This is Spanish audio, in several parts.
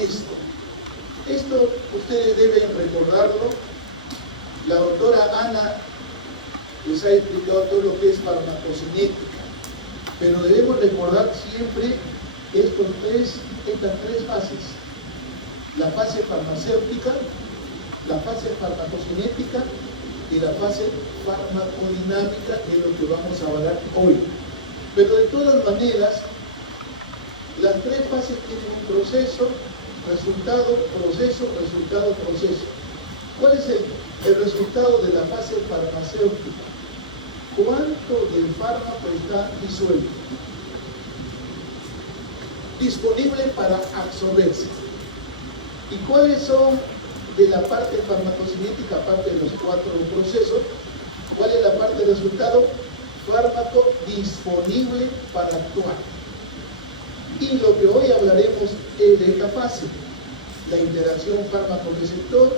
Esto ustedes deben recordarlo. La doctora Ana les ha explicado todo lo que es farmacocinética, pero debemos recordar siempre estas tres fases: la fase farmacéutica, la fase farmacocinética y la fase farmacodinámica, que es lo que vamos a hablar hoy. Pero de todas maneras, las tres fases tienen un proceso, resultado, proceso, resultado, proceso. ¿Cuál es el resultado de la fase farmacéutica? ¿Cuánto del fármaco está disuelto? Disponible para absorberse. ¿Y cuáles son de la parte farmacocinética, aparte de los cuatro procesos? ¿Cuál es la parte de resultado? Fármaco disponible para actuar. Y lo que hoy hablaremos es de esta fase: la interacción fármaco-receptor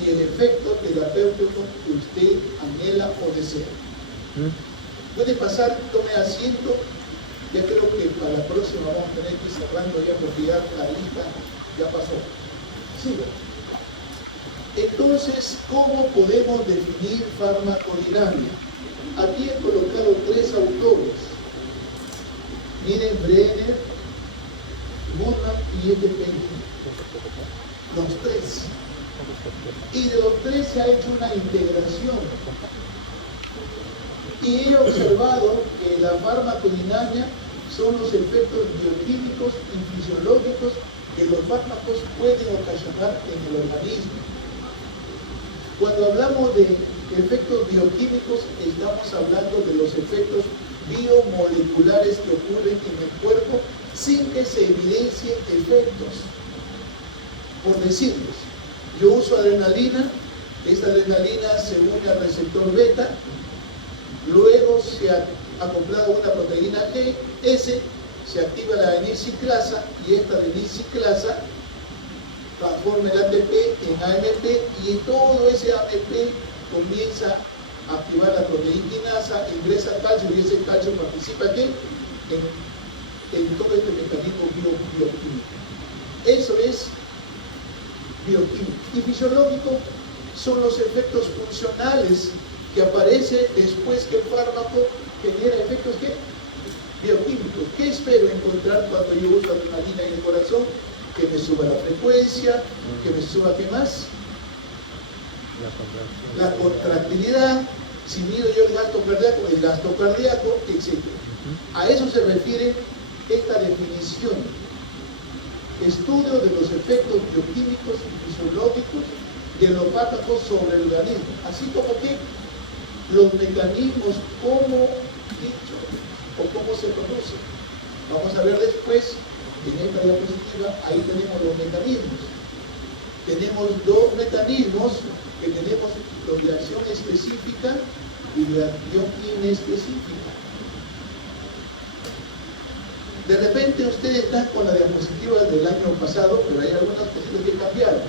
y el efecto terapéutico que usted anhela o desea. Puede pasar, tome asiento. Ya creo que para la próxima vamos a tener que ir cerrando ya, porque ya la lista ya pasó. Sigo. Entonces, ¿cómo podemos definir farmacodinámica? Aquí he colocado tres autores. Miren, Brenner, Goodman y Penning. Los tres. Y de los tres se ha hecho una integración. Y he observado que la farmacodinámica son los efectos bioquímicos y fisiológicos que los fármacos pueden ocasionar en el organismo. Cuando hablamos de efectos bioquímicos, estamos hablando de los efectos biomoleculares que ocurren en el cuerpo sin que se evidencien efectos. Por decirles, yo uso adrenalina, esta adrenalina se une al receptor beta, luego se ha acoplado una proteína G, S, se activa la adenisiclasa y esta adenisiclasa transforma el ATP en AMP, y todo ese AMP comienza a activar la proteína, ingresa calcio y ese calcio participa aquí en todo este mecanismo bioquímico. Eso es bioquímico. Y fisiológico son los efectos funcionales que aparecen después que el fármaco genera efectos bioquímicos. ¿Qué espero encontrar cuando yo uso adrenalina en el corazón? Que me suba la frecuencia, que me suba, ¿qué más? La contractilidad. Si mido yo el gasto cardíaco, etc. A eso se refiere esta definición: estudio de los efectos bioquímicos y fisiológicos de los fármacos sobre el organismo, así como que los mecanismos, cómo dicho o cómo se producen. Vamos a ver después en esta diapositiva. Ahí tenemos los mecanismos. Tenemos dos mecanismos que tenemos: los de acción específica y de acción inespecífica. De repente ustedes están con la diapositiva del año pasado, pero hay algunas cositas que cambiaron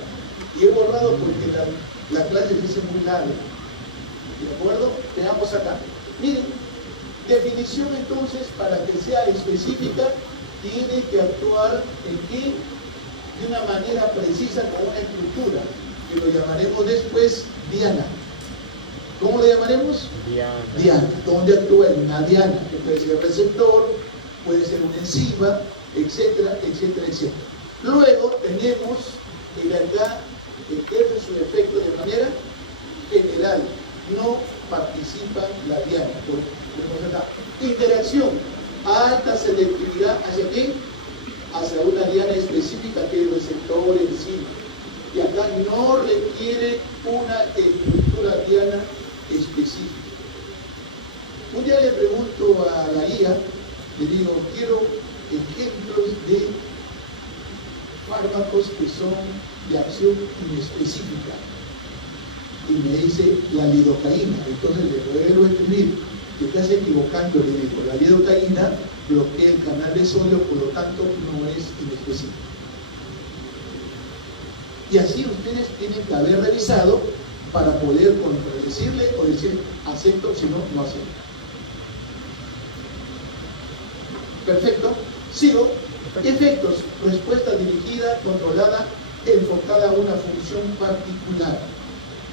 y he borrado porque la clase dice muy larga. ¿De acuerdo? Veamos acá. Miren, definición entonces: para que sea específica, tiene que actuar de una manera precisa, con una estructura que lo llamaremos después diana. ¿Cómo lo llamaremos? Diana. ¿Dónde actúa en una diana? Que puede ser receptor, puede ser una enzima, etcétera, etcétera, etcétera. Luego tenemos el acá ejerce su efecto de manera general, no participa la diana. Interacción: alta selectividad, ¿hacia qué? Hacia una diana específica, que es el receptor, enzima. Y acá no requiere una estructura diana específica. Un día le pregunto a la IA, le digo: quiero ejemplos de fármacos que son de acción inespecífica. Y me dice la lidocaína. Entonces le vuelvo a escribir: te estás equivocando, le digo, la lidocaína bloquea el canal de sodio, por lo tanto no es inespecífica. Y así ustedes tienen que haber revisado para poder contradecirle o decir acepto, si no, no acepto. Perfecto. Sigo. Efectos, respuesta dirigida, controlada, enfocada a una función particular.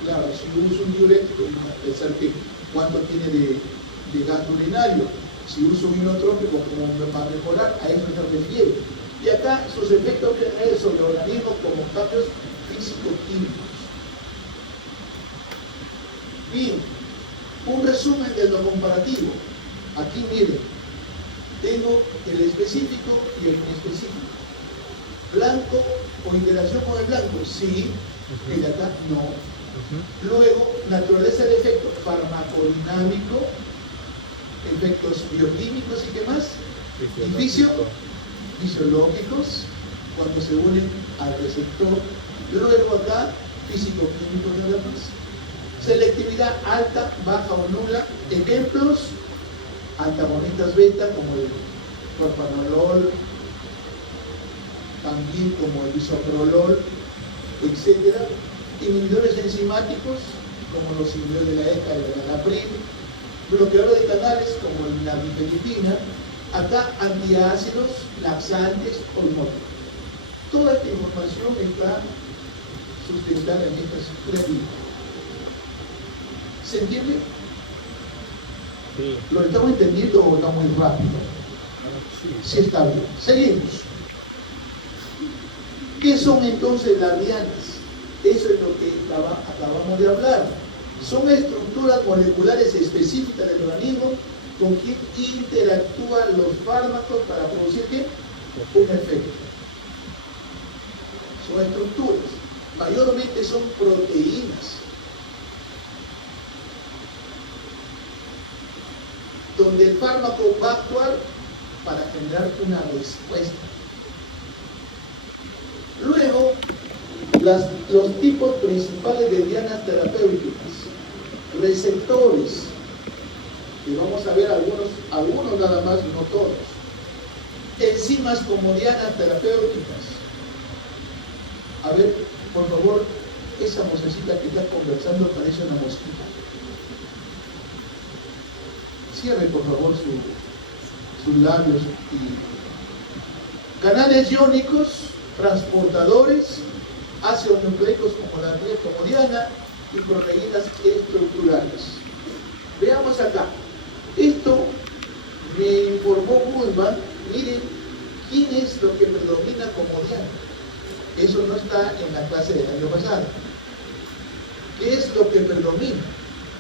Claro, si uso un diurético, vamos a pensar que cuánto tiene de gasto urinario. Si uso un inotrópico, ¿cómo me va a mejorar? A eso se refiere. Y acá sus efectos generales sobre el organismo como cambios físico-químicos. Bien, un resumen de lo comparativo. Aquí miren, tengo el específico y el inespecífico. Blanco o interacción con el blanco, sí, el de acá no. Luego, naturaleza del efecto farmacodinámico, efectos bioquímicos y qué más, y fisiológicos, cuando se unen al receptor. Luego acá, físico-químicos nada más. Selectividad alta, baja o nula. Ejemplos, antagonistas beta como el propranolol, también como el bisoprolol, etc. Inhibidores enzimáticos como los inhibidores de la ECA y de la NAPRIL. Bloqueadores de canales como la difenidina. Acá antiácidos, laxantes, hormónicos. Toda esta información está sustentada en estas tres líneas. ¿Se entiende? Sí. ¿Lo estamos entendiendo o está muy rápido? Sí, está bien. Seguimos. ¿Qué son entonces las dianas? Eso es lo que acabamos de hablar. Son estructuras moleculares específicas del organismo con quien interactúan los fármacos para producir ¿qué? Un efecto. Son estructuras. Mayormente son proteínas. Donde el fármaco va a actuar para generar una respuesta. Luego, los tipos principales de dianas terapéuticas. Receptores, que vamos a ver algunos nada más, no todos. Enzimas como dianas terapéuticas. A ver, por favor, esa mocecita que está conversando parece una mosquita. Cierre por favor sus labios. Canales iónicos, transportadores, ácidos nucleicos como diana y proteínas estructurales. Veamos acá. Esto me informó Bullman. Miren quién es lo que predomina como diana. Eso no está en la clase del año pasado. ¿Qué es lo que predomina?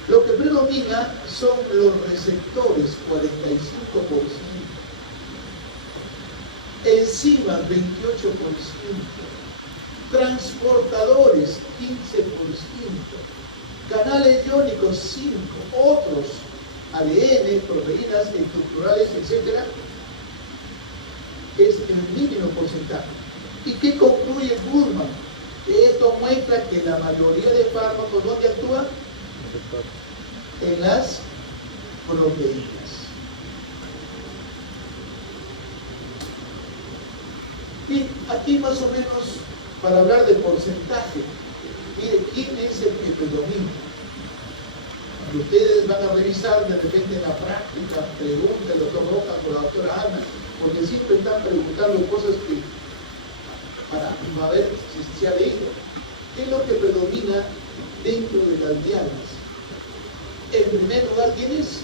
Lo que predomina son los receptores, 45%. Enzimas, 28%. Transportadores, 15%. Canales iónicos, 5%. Otros, ADN, proteínas estructurales, etc. Es el mínimo porcentaje. ¿Y qué concluye Bullman? Esto muestra que la mayoría de fármacos, ¿dónde actúan? En las proteínas. Y aquí más o menos, para hablar de porcentaje, mire, ¿quién es el que predomina? Cuando ustedes van a revisar de repente en la práctica, pregunta al doctor Rojas o la doctora Ana, porque siempre están preguntando cosas que para ver si se ha leído. ¿Qué es lo que predomina dentro de las dianas? En primer lugar, ¿quiénes?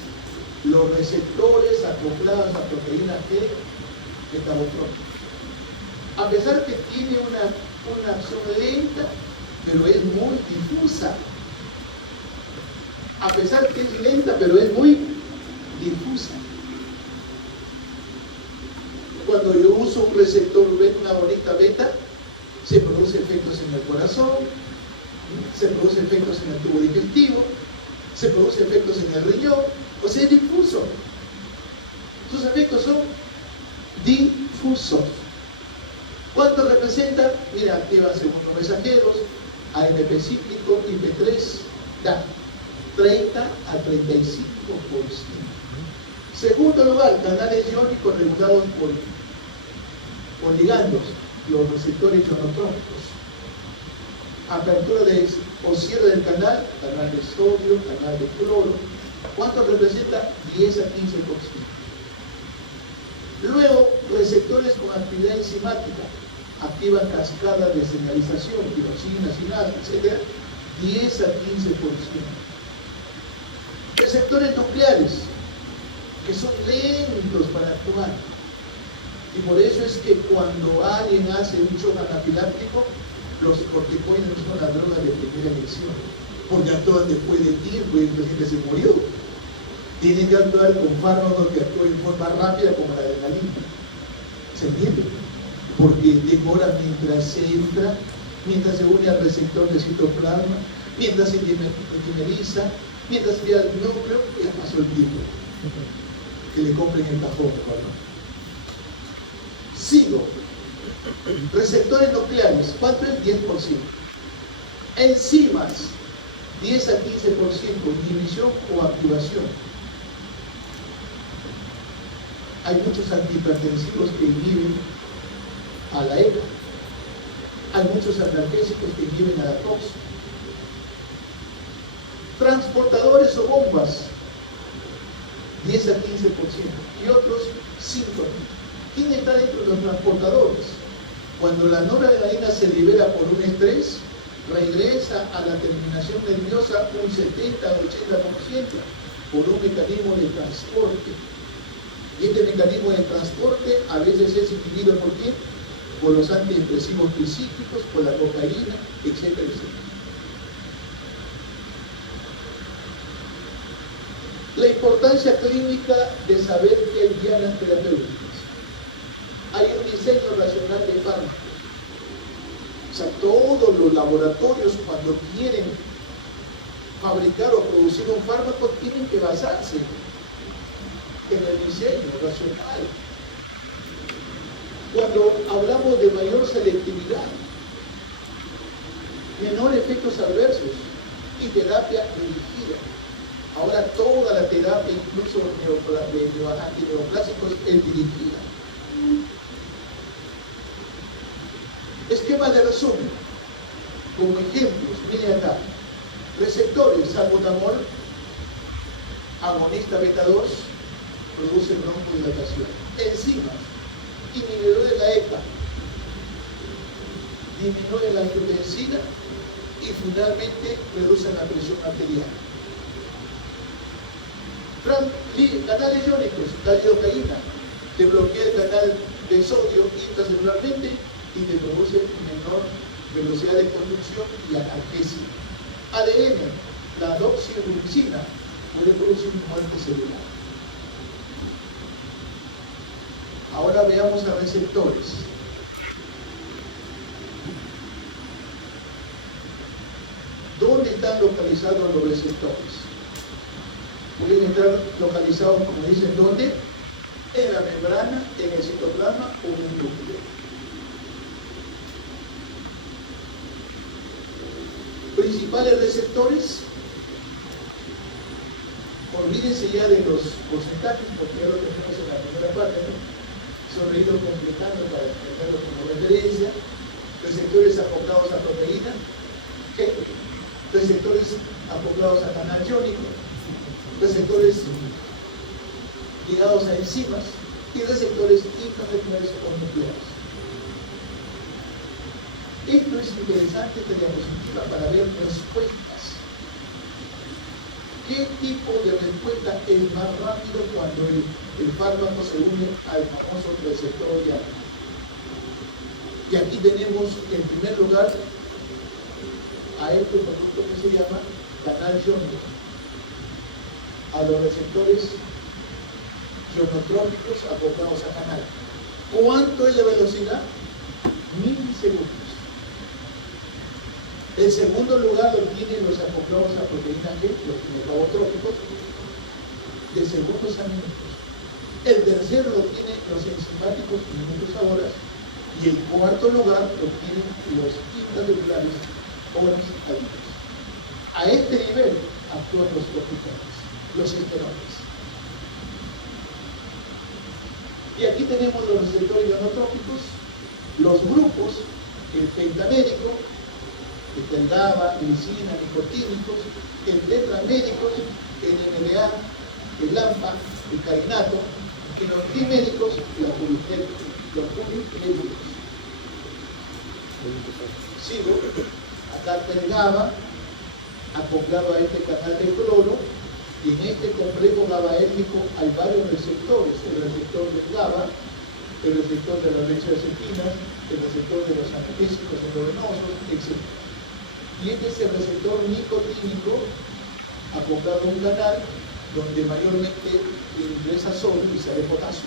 Los receptores acoplados a proteínas G metabotrópicas. A pesar que tiene una acción lenta, pero es muy difusa. A pesar que es lenta, pero es muy difusa. Cuando yo uso un receptor beta, una agonista beta, se produce efectos en el corazón, se produce efectos en el tubo digestivo, se produce efectos en el riñón, o sea, es difuso. Sus efectos son difusos. ¿Cuánto representa? Mira, activa segundos mensajeros, AMP cíclico, IP3, da 30 a 35%. Segundo lugar, canales iónicos regulados por ligandos, los receptores ionotrópicos. Apertura o cierre del canal de sodio, canal de cloro. ¿Cuánto representa? 10 a 15%. Luego, receptores con actividad enzimática activan cascadas de señalización, tirosina, sinasa, etc., 10 a 15%. Receptores nucleares, que son lentos para actuar. Y por eso es que cuando alguien hace un shock anafiláctico, los corticoides no son las drogas de primera elección, porque actúan después de tiempo y el paciente se murió. Tienen que actuar con fármacos que actúen en forma rápida como la adrenalina. ¿Se entiende? Porque demora mientras se entra, mientras se une al receptor de citoplasma, mientras se dimeriza, mientras se llega al núcleo, ya pasó el tiempo. Que le compren el cajón, ¿no? Sigo. Receptores nucleares, ¿cuánto es? 10%. Enzimas, 10 a 15%, inhibición o activación. Hay muchos antihipertensivos que inhiben a la ECA. Hay muchos analgésicos que inhiben a la TOX. Transportadores o bombas, 10 a 15%. Y otros síntomas. ¿Quién está dentro de los transportadores? Cuando la noradrenalina se libera por un estrés, regresa a la terminación nerviosa un 70 a 80% por un mecanismo de transporte. Y este mecanismo de transporte a veces es inhibido por quién? Por los antidepresivos tricíclicos, por la cocaína, etcétera, etcétera. La importancia clínica de saber que hay dianas terapéuticas. Hay un diseño racional de fármacos. O sea, todos los laboratorios cuando quieren fabricar o producir un fármaco tienen que basarse en el diseño racional. Cuando hablamos de mayor selectividad, menor efectos adversos y terapia dirigida. Ahora toda la terapia, incluso de antineoplásicos, es dirigida. Esquema de resumen. Como ejemplos, miren acá. Receptores, salbutamol, agonista beta 2, produce broncodilatación. Enzimas, inhibidor de la ECA, disminuye la angiotensina y finalmente reducen la presión arterial. Canales iónicos, la lidocaína, te bloquea el canal de sodio intracelularmente y te produce menor velocidad de conducción y analgesia. ADN, la doxirubicina, puede producir muerte celular. Ahora veamos a receptores. ¿Dónde están localizados los receptores? Pueden estar localizados, como dicen, ¿dónde? En la membrana, en el citoplasma o en el núcleo. Principales receptores, olvídense ya de los porcentajes porque ya lo tenemos en la primera parte, ¿no? Son ido completando para tenerlo como referencia. Receptores acoplados a proteína, receptores acoplados a canal iónico, receptores ligados a enzimas y receptores intracelulares o nucleares. Esto es interesante, esta diapositiva, para ver respuestas. ¿Qué tipo de respuesta es más rápido cuando el fármaco se une al famoso receptor llave? Y aquí tenemos en primer lugar a este producto que se llama canal iónico, a los receptores ionotrópicos acoplados a canal. ¿Cuánto es la velocidad? Milisegundos. El segundo lugar lo tienen los acoplados a proteína G, los megabotrópicos, de segundos a minutos. El tercero lo tienen los enzimáticos minutos a horas. Y el cuarto lugar lo tienen los intracelulares horas a días. A este nivel actúan los corticoides, los esteroides. Y aquí tenemos los receptores ionotrópicos, los grupos, el pentamérico, el GABA, glicina, nicotínicos, el tetraméricos, el NMDA, el AMPA, el carinato, y los triméricos, la purifética. los uninébulos. Sigo, acá cargaba acoplado a este canal de cloro, y en este complejo GABAérgico hay varios receptores: el receptor del GABA, el receptor de las benzodiazepinas, el receptor de los analgésicos endovenosos, etc. Y este es el receptor nicotínico acoplado a un canal donde mayormente ingresa sodio y sale potasio.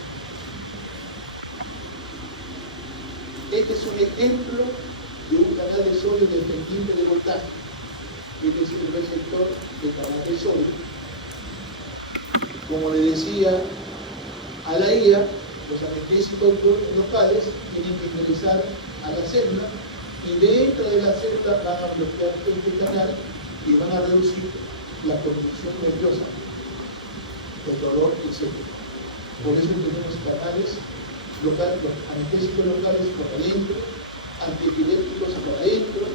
Este es un ejemplo de un canal de sodio dependiente de voltaje. Este es el receptor del canal de sodio. Como le decía a la IA, los analgésicos locales tienen que ingresar a la célula, y dentro de la célula van a bloquear este canal y van a reducir la conducción nerviosa, el dolor, etc. Por eso tenemos canales locales, analgésicos locales por adentro, antiepilépticos por adentro,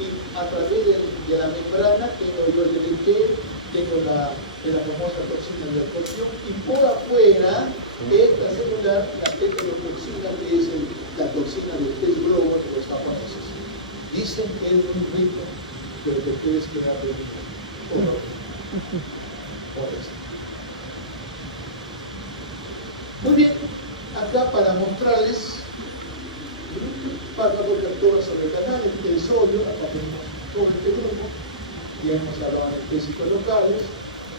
y a través de la membrana tengo yo el DLT, tengo la famosa toxina de la torsión, y por afuera extracelular la tetrodotoxina, que es la toxina del pez globo de los japoneses. Dicen que es muy rico, pero que ustedes quedan de horror. Por eso. Muy bien, acá para mostrarles fármacos que actúan sobre el canal, el sodio. Acá tenemos todo este grupo. Ya hemos hablado de analgésicos locales,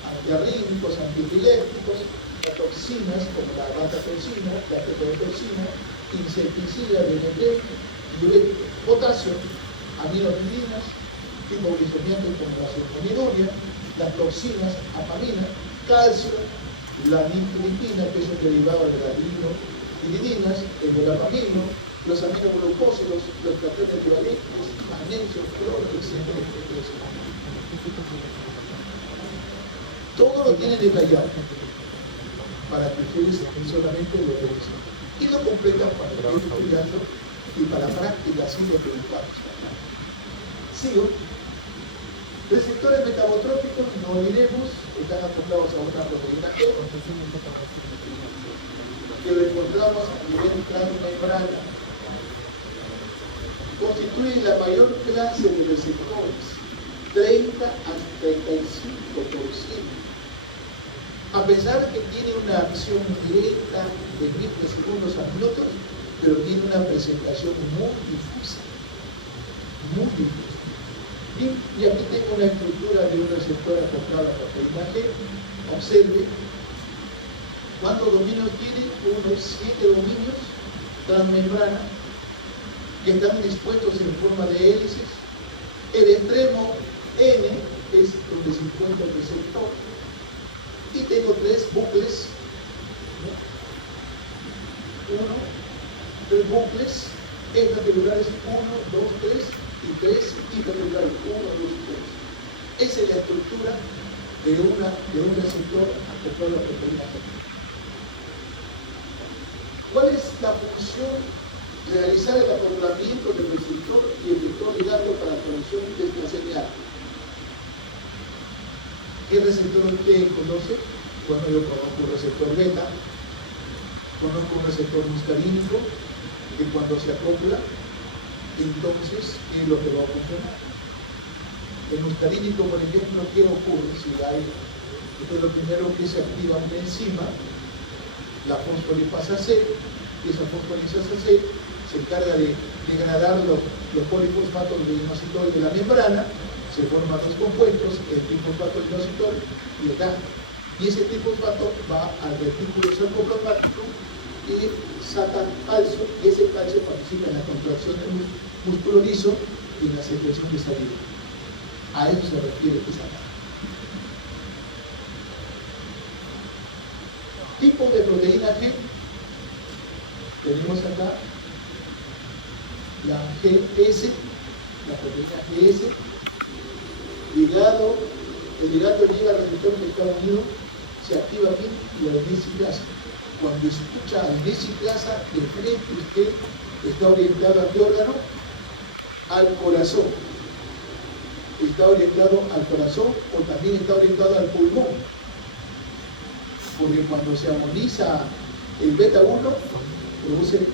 antiarrítmicos, antiepilépticos, las toxinas como la bata-toxina, la tetrodotoxina, insecticidas, DNT, diuréticos, potasio, aminopiridinas, fiboglicemiantes como la sulfonilurea, las toxinas, apamina, calcio, la nitripina, que es un derivado de las nitripiridinas, el verapamino, los aminoglucósidos, los cationes equivalentes, magnesio, cloro, etc. Todo lo tienen detallado para que ustedes solamente lo revisen y lo completan para que estén estudiando, y para práctica sigue preocupados. Sigo. Receptores metabotrópicos, no olvidemos, están acoplados a una proteína G, que lo encontramos a nivel transmembrana. Constituye la mayor clase de receptores, 30 a 35%. A pesar que tiene una acción directa de microsegundos a minutos, pero tiene una presentación muy difusa. Muy difusa. Y aquí tengo una estructura de un receptor acoplado a la proteína G. Observe. ¿Cuántos dominios tiene? Unos 7 dominios transmembrana que están dispuestos en forma de hélices. El extremo N es donde se encuentra el receptor. Y tengo 3 bucles, ¿no? 3 bucles extracelulares, 1, 2, 3, y 3 intracelulares, 1, 2 y 3. Esa es la estructura de un receptor acoplado a la proteína G. ¿Cuál es la función? Realizar el acoplamiento del receptor y el vector ligando para la producción desplazamiada. ¿Qué receptor usted conoce? Bueno, yo conozco un receptor beta, conozco un receptor muscarínico, que cuando se acopla, entonces, ¿qué es lo que va a funcionar? El muscarínico, por ejemplo, ¿qué ocurre si hay? Entonces, lo primero que se activa una enzima, la fosfolipasa C, y esa fosfolipasa C se encarga de degradar los polifosfatos de inositol de la membrana. Se forman 2 compuestos, el trifosfato inositol y el GAN. Y ese trifosfato va al retículo sarcoplasmático y saca calcio, y ese calcio participa en la contracción del músculo liso y en la secreción de saliva. A eso se refiere esa parte. Tipo de proteína G. Tenemos acá la GS, la proteína GS. Ligado, el ligado llega al receptor que está unido, se activa aquí y la desciclasa. Cuando escucha al desciclasa, de frente usted está orientado a qué órgano? Al corazón. Está orientado al corazón o también está orientado al pulmón. Porque cuando se armoniza el beta 1, produce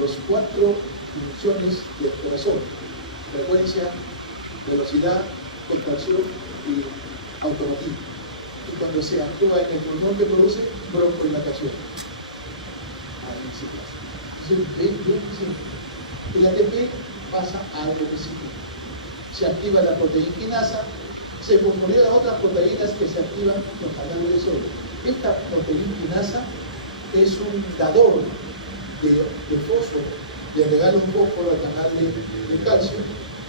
las 4 funciones del corazón: frecuencia, velocidad, contracción y automatismo. Y cuando se actúa en el pulmón, que produce broncoilatación. Entonces, bien simple. El ATP pasa a ADP. Se activa la proteína quinasa, se fosforilan otras proteínas que se activan los canales de sodio. Esta proteína quinasa es un dador de fósforo, le regala un fósforo al canal de calcio.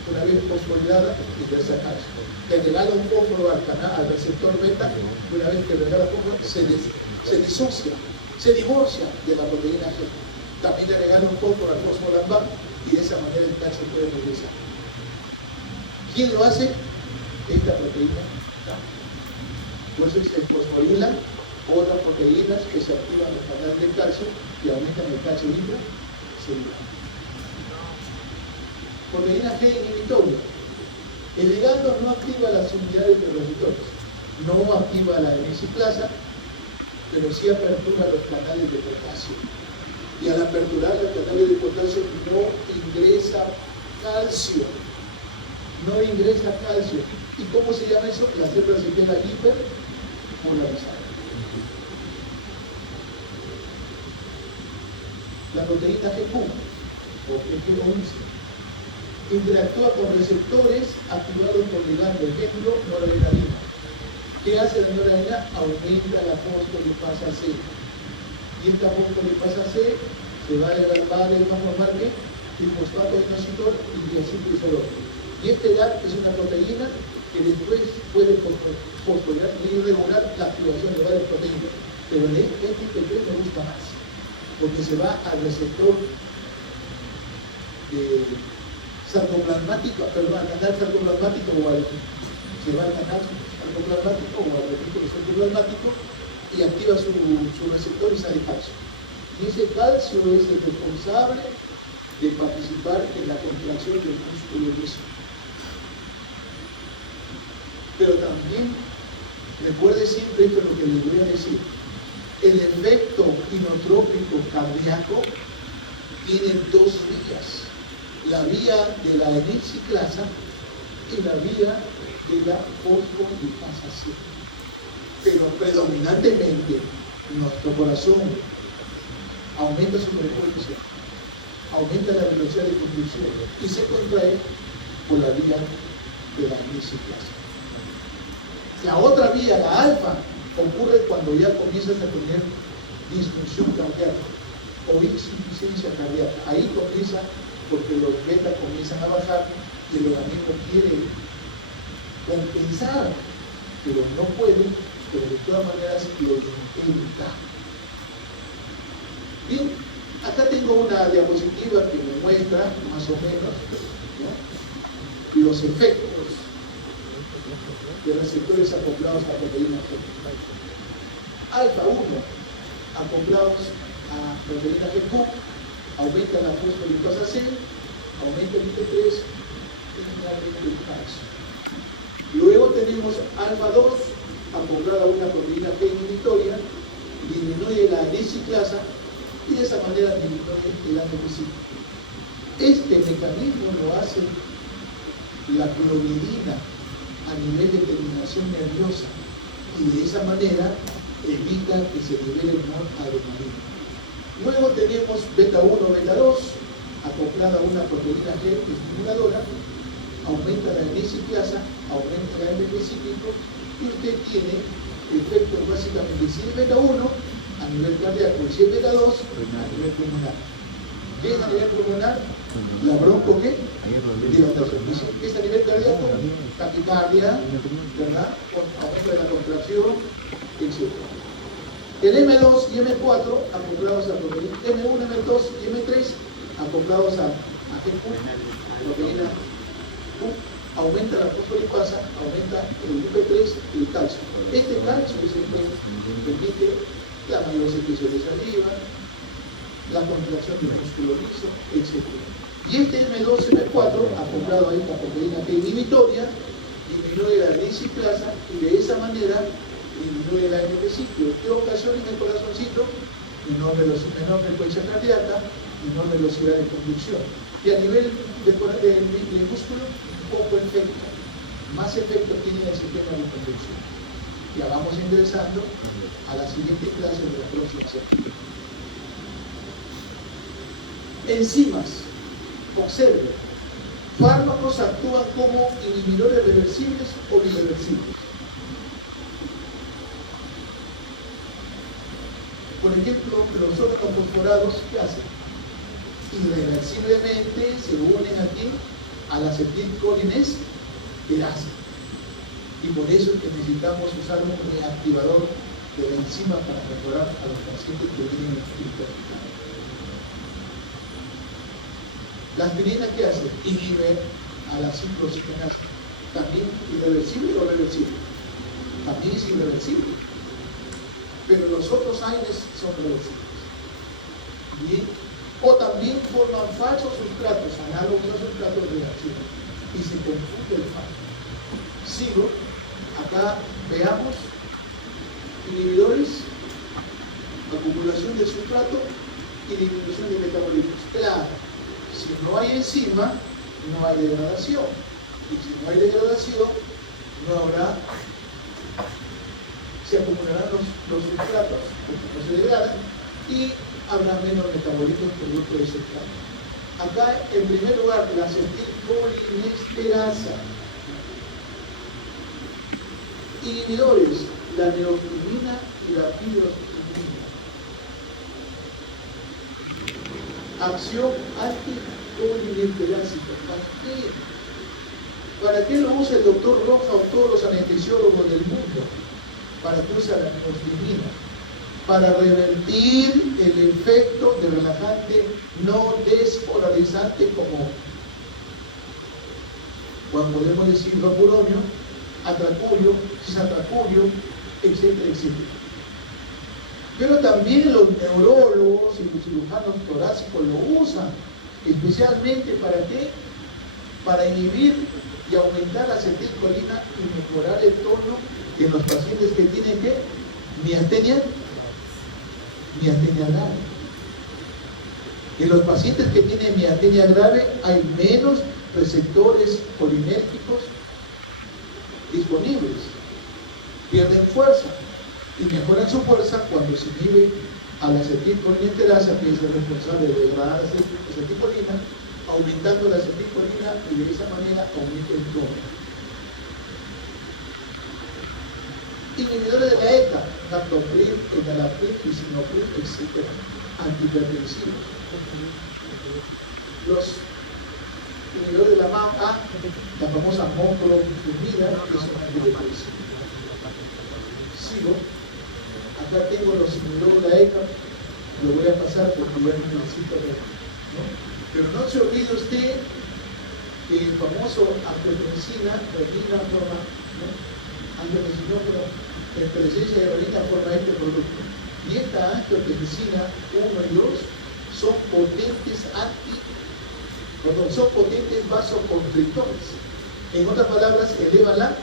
Una vez fosforilada, ingresa calcio. Le regala un fósforo al receptor beta. Una vez que regala fósforo, se disocia, se divorcia de la proteína G. También le regala un fósforo al fosfolambán y de esa manera el calcio puede regresar. ¿Quién lo hace? Esta proteína. Por eso se fosforilan otras proteínas que se activan en el canal del calcio y aumentan el calcio intracelular. Proteína G inhibitoria. El ligando no activa las unidades de los receptores, no activa la hemisiclasa, pero sí apertura los canales de potasio. Y al aperturar los canales de potasio no ingresa calcio. No ingresa calcio. ¿Y cómo se llama eso? La célula se queda hiperpolarizada. La proteína GQ o G11 interactúa con receptores activados por ligando, ejemplo, noradrenalina. ¿Qué hace la noradrenalina? Aumenta la fosfolipasa C. Y esta fosfolipasa C se va a formar trifosfato inositol y diacilglicol. Y este GAP es una proteína que después puede fosforilar y regular la activación de varias proteínas. Pero el FTP me gusta más, porque se va al receptor sarcoplasmático, perdón, al canal sarcoplasmático o al retículo sarcoplasmático y activa su receptor y sale calcio. Y ese calcio es el responsable de participar en la contracción del músculo liso. Pero también recuerde siempre esto, lo que les voy a decir: el efecto inotrópico cardíaco tiene 2 vías: la vía de la hemisiclasa y la vía de la fosfolipasa C. Pero predominantemente nuestro corazón aumenta su frecuencia, aumenta la velocidad de conducción y se contrae por la vía de la hemisiclasa. La otra vía, la alfa, ocurre cuando ya comienzas a tener disfunción cardíaca o insuficiencia cardíaca. Ahí comienza, porque los beta comienzan a bajar y el organismo quiere compensar, pero no puede, pero de todas maneras lo intenta. Bien, acá tengo una diapositiva que me muestra más o menos, ¿no?, los efectos de receptores acoplados a proteína G. Alfa 1, acoplados a proteína GQ, aumenta la fosfolipasa C, aumenta el IP3 y el calcio. Luego tenemos alfa 2, acoplada a una proteína G inhibitoria, disminuye la hemisiclasa y de esa manera disminuye el ATP. Este mecanismo lo hace la clonidina a nivel de terminación nerviosa y de esa manera evita que se libere noradrenalina. Luego tenemos beta 1, beta 2, acoplada a una proteína G estimuladora, aumenta la hemisiclasa, aumenta el AMP cíclico y usted tiene efectos básicamente, si es beta 1 a nivel cardíaco y si es beta 2 a nivel pulmonar. ¿Qué es a nivel pulmonar? La bronco ¿qué? Dilatación. ¿Qué es a nivel cardíaco? Taquicardia, ¿verdad? Aumento de la contracción, etc. El M2 y M4 acoplados a proteína M1, M2 y M3 acoplados a GQ, proteína Q, aumenta la fosfolipasa, aumenta el IP3 y el calcio. Este calcio que siempre permite la mayor secreción de saliva, la contracción del músculo liso, etc. Y este M2 y M4 acoplado a esta proteína G inhibitoria disminuye la hemisiclasa y de esa manera disminuye la AMP ciclo, que ocasiona en el corazoncito menor frecuencia cardíaca, menor velocidad de conducción. Y a nivel de músculo, poco efecto. Más efecto tiene el sistema de conducción. Ya vamos ingresando a la siguiente clase de la próxima semana. Enzimas. Observe. Fármacos actúan como inhibidores reversibles o irreversibles. Por ejemplo, los órganos fosforados, ¿qué hacen? Irreversiblemente se unen aquí a la acetilcolinesterasa. Y por eso es que necesitamos usar un reactivador de la enzima para mejorar a los pacientes que tienen intoxicados. La aspirina, ¿qué hace? Inhibe a la ciclooxigenasa. ¿También irreversible o reversible? También es irreversible. Pero los otros aires son reversibles. Bien. O también forman falsos sustratos, análogos a sustratos reactivos. Y se confunde el fármaco. Sigo. Acá veamos inhibidores, acumulación de sustrato y disminución de metabolitos. Claro. Si no hay enzima, no hay degradación. Y si no hay degradación, no habrá, se acumularán los sustratos, porque no se degradan, y habrá menos metabolitos producto de ese sustrato. Acá, en primer lugar, la acetilcolinesterasa. Inhibidores, la neostigmina y la pirostigmina. Acción anticolinesterástica. ¿Para qué lo usa el doctor Roja o todos los anestesiólogos del mundo? ¿Para qué usa la neostigmina? Para revertir el efecto de relajante no despolarizante como, cuando podemos decir vaporonio, atracurio, cisatracurio, etcétera, etcétera. Pero también los neurólogos y los cirujanos torácicos lo usan, especialmente ¿para qué? Para inhibir y aumentar la acetilcolina y mejorar el tono en los pacientes que tienen ¿qué? Miastenia grave. En los pacientes que tienen miastenia grave hay menos receptores colinérgicos disponibles, pierden fuerza y mejoran su fuerza cuando se inhibe a la acetilcolinesterasa, que es el responsable de degradar la acetilcolina, aumentando la acetilcolina y de esa manera aumenta el tono. Inhibidores de la ECA, captopril, enalapril, lisinopril, etc. Antihipertensivos. Los inhibidores de la MAPA, la famosa monclofenida, que es un antidepresivo. Sigo. Acá tengo los inhibidores de la ECA, lo voy a pasar porque ya no necesito ver, ¿no? Pero no se olvide usted que el famoso angiotensina, renina, forma, ¿no? Angiotensinógeno, en presencia de renina forma este producto. Y esta angiotensina 1 y 2 son potentes son potentes vasoconstrictores. En otras palabras, elevan la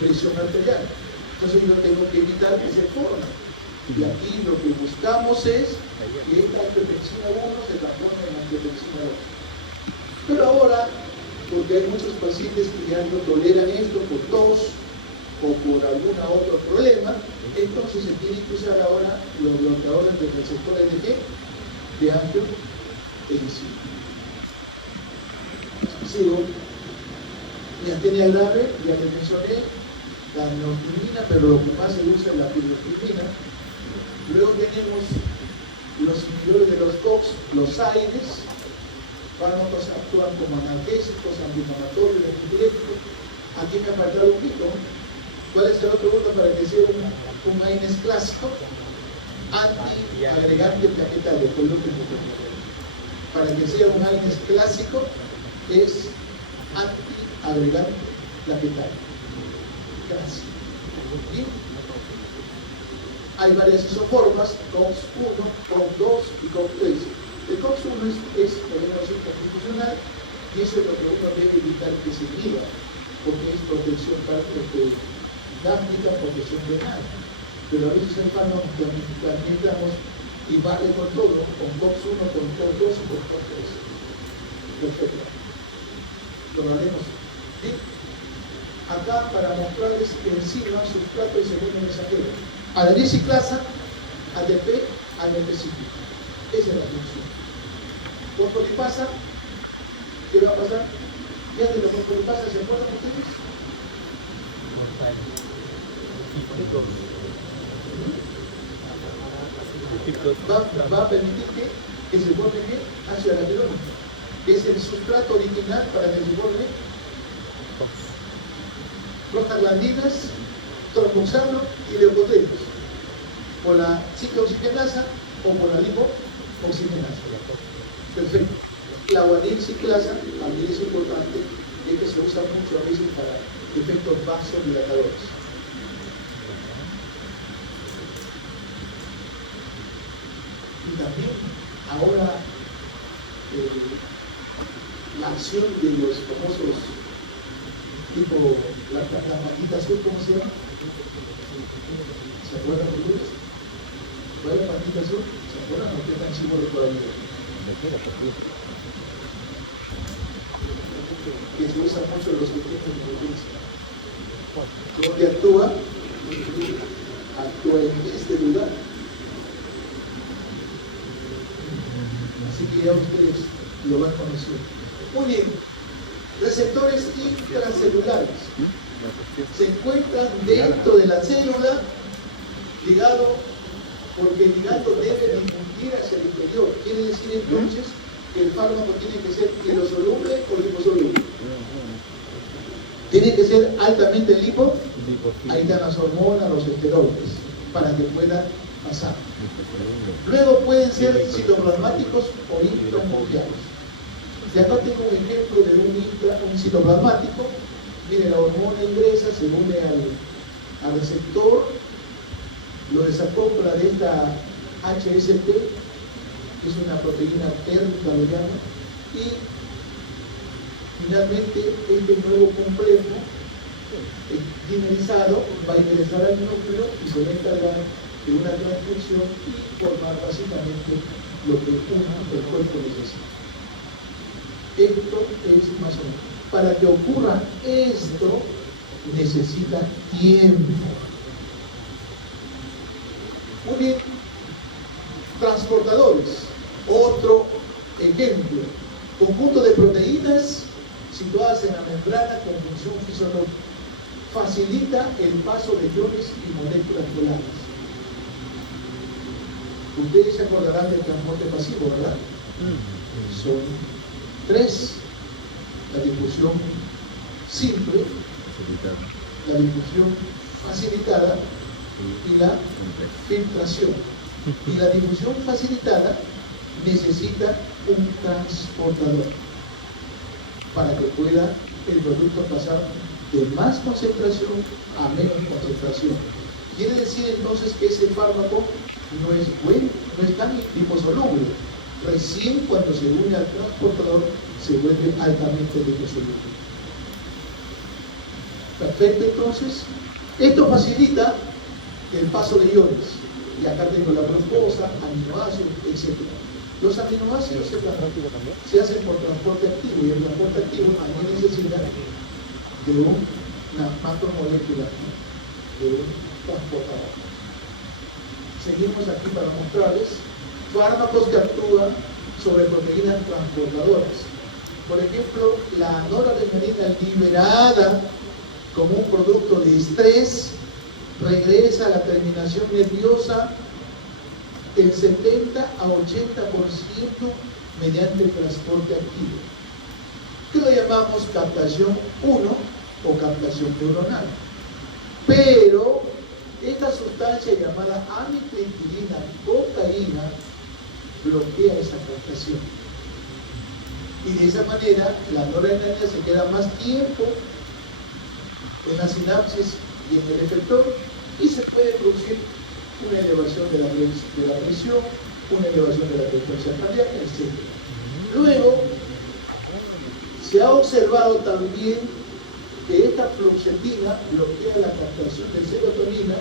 presión arterial. Entonces yo tengo que evitar que se forme. Y aquí lo que buscamos es que esta angiotensina 1 se transforme en angiotensina 2. Pero ahora, porque hay muchos pacientes que ya no toleran esto por tos o por algún otro problema, entonces se tiene que usar ahora los bloqueadores de receptores de qué? De angiotensina. Sigo. Miastenia grave, ya le mencioné, la neostigmina, pero lo que más se usa es la pirostigmina. Luego tenemos los inhibidores de los COX, los AINES, fármacos actúan como analgésicos, antiinflamatorios, antipiréticos. Aquí me ha faltado un poquito. ¿Cuál es el otro uno para que sea un AINES clásico? Antiagregante plaquetario, fue lo que me tocó. Para que sea un AINES clásico, es antiagregante plaquetario. Clásico. ¿Bien? Hay varias isoformas, COX-1, COX-2 y COX-3. El COX-1 es elevación constitucional y eso es lo que uno debe evitar que se inhiba, porque es protección gástrica, protección renal. Pero a veces hay fármacos que administramos y vale con todo, con COX-1, con COX-2 y con COX-3. Perfecto. Lo haremos. ¿Sí? Acá para mostrarles que enzima, sustrato y segundo mensajero. Adenina ciclasa, ATP, AMP cíclico. Esa es la función. Fosfolipasa, ¿qué va a pasar? ¿Qué hace la fosfolipasa? ¿Se acuerdan ustedes? Va a permitir que se forme ácido araquidónico, que es el sustrato original para que se forme prostaglandinas, tromboxano y leucotrienos, por la ciclooxigenasa o por la lipooxigenasa. Perfecto. La guanil ciclasa también es importante, ya que se usa mucho a veces para efectos vasodilatadores. Y también ahora la acción de los famosos tipo la patita azul, ¿cómo se llama? ¿Se acuerdan de ellos? ¿Cuál es la patita azul? ¿Se acuerdan o qué tan chivo todavía? Que se usa mucho en los efectos de emergencia. ¿Dónde actúa? Actúa en este lugar. Así que ya ustedes lo van conociendo. Muy bien. Receptores intracelulares. Se encuentran dentro de la célula, ligado, porque el ligando debe difundir hacia el interior. Quiere decir entonces que el fármaco tiene que ser hidrosoluble o liposoluble. Tiene que ser altamente lipo. Ahí están las hormonas, los esteroides, para que pueda pasar. Luego pueden ser citoplasmáticos o intramundiales. Y acá tengo un ejemplo de un citoplasmático. Miren, la hormona ingresa, se une al receptor, lo desacopla de esta HSP, que es una proteína térmica, lo llaman, y finalmente este nuevo complejo dimerizado va a ingresar al núcleo y se va a encargar de una transcripción y formar básicamente lo que el cuerpo necesita. Esto es más o menos. Para que ocurra esto, necesita tiempo. Muy bien. Transportadores. Otro ejemplo. Conjunto de proteínas situadas en la membrana con función fisiológica. Facilita el paso de iones y moléculas polares. Ustedes se acordarán del transporte pasivo, ¿verdad? Son tres: la difusión simple, la difusión facilitada y la filtración. Y la difusión facilitada necesita un transportador para que pueda el producto pasar de más concentración a menos concentración. Quiere decir entonces que ese fármaco no es bueno, no es tan liposoluble. Recién cuando se une al transportador se vuelve altamente liposoluble. Perfecto, entonces. Esto facilita el paso de iones. Y acá tengo la glucosa, aminoácidos, etc. Los aminoácidos se hacen por transporte activo, y el transporte activo también necesita de una macromolécula, de un transportador. Seguimos aquí para mostrarles fármacos que actúan sobre proteínas transportadoras. Por ejemplo, la noradrenalina liberada como un producto de estrés regresa a la terminación nerviosa el 70 a 80% mediante el transporte activo, que lo llamamos captación 1 o captación neuronal. Pero esta sustancia llamada amitriptilina cocaína bloquea esa captación. Y de esa manera la noradrenalina se queda más tiempo en la sinapsis y en el efector, y se puede producir una elevación de la presión, una elevación de la frecuencia cardíaca, etc. Luego, se ha observado también que esta fluoxetina bloquea la captación de serotonina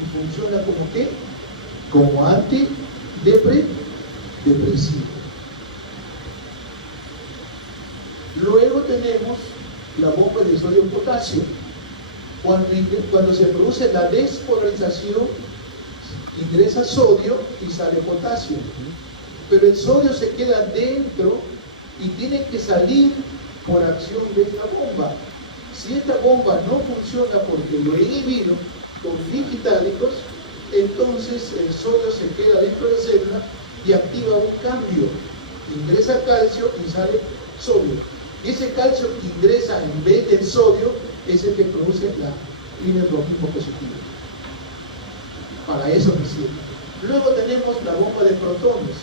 y funciona como ¿qué? Como depresivo. Luego tenemos la bomba de sodio-potasio. Cuando se produce la despolarización, ingresa sodio y sale potasio. Pero el sodio se queda dentro y tiene que salir por acción de esta bomba. Si esta bomba no funciona porque lo he inhibido con digitálicos, entonces el sodio se queda dentro de la célula y activa un cambio. Ingresa calcio y sale sodio. Y ese calcio que ingresa en vez del sodio es el que produce la inertropismo positivo. Para eso me sirve. Luego tenemos la bomba de protones.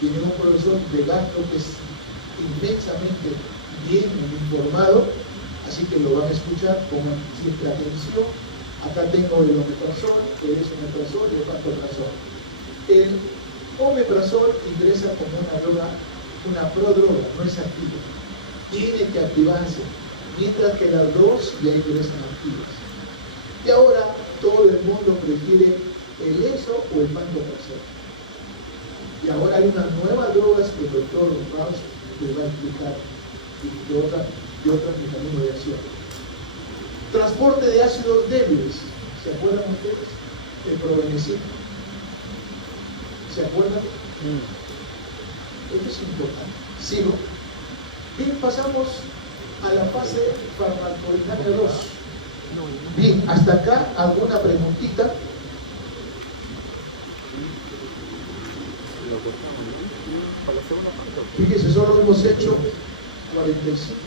Tiene un profesor de gastro que es inmensamente bien informado, así que lo van a escuchar, pongan siempre atención. Acá tengo el omeprazol, el esomeprazol y el pantoprazol. El omeprazol ingresa como una droga, una prodroga, no es activa. Tiene que activarse, mientras que las dos ya ingresan activas. Y ahora todo el mundo prefiere el ESO o el pantoprazol. Y ahora hay unas nuevas drogas que el doctor Rausch les va a explicar de otros mecanismos de acción. Transporte de ácidos débiles. ¿Se acuerdan ustedes? El probenecid. ¿Se acuerdan? Esto es importante. Sigo. Bien, pasamos a la fase farmacovigilancia 2. Bien, hasta acá, ¿alguna preguntita? Fíjense, solo hemos hecho 45.